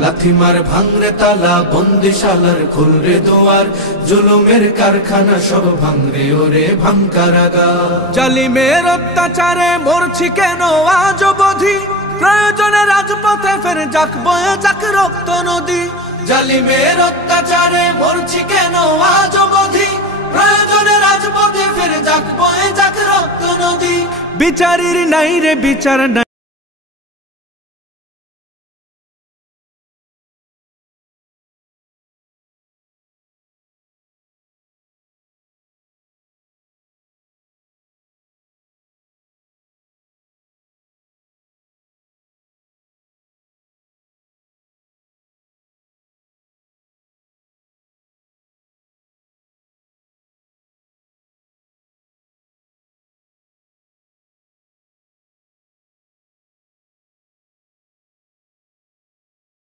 লাথিমার ভাঙরে তালা, বন্দিশালার খুলরে দুয়ার, জুলুমের কারখানা সব ভাঙরে ওরে ভাঙকারাগার। জালিমের অত্যাচারে মরছি কেন আজ অবধি, প্রয়োজনে রাজপথে ফের যাক বয়ে যাক রক্ত নদী। জালিমের অত্যাচারে মরছি কেন আজ অবধি, প্রয়োজনে রাজপথে ফের যাক বয়ে যাক রক্ত নদী। বিচারের নাই রে বিচার নাই।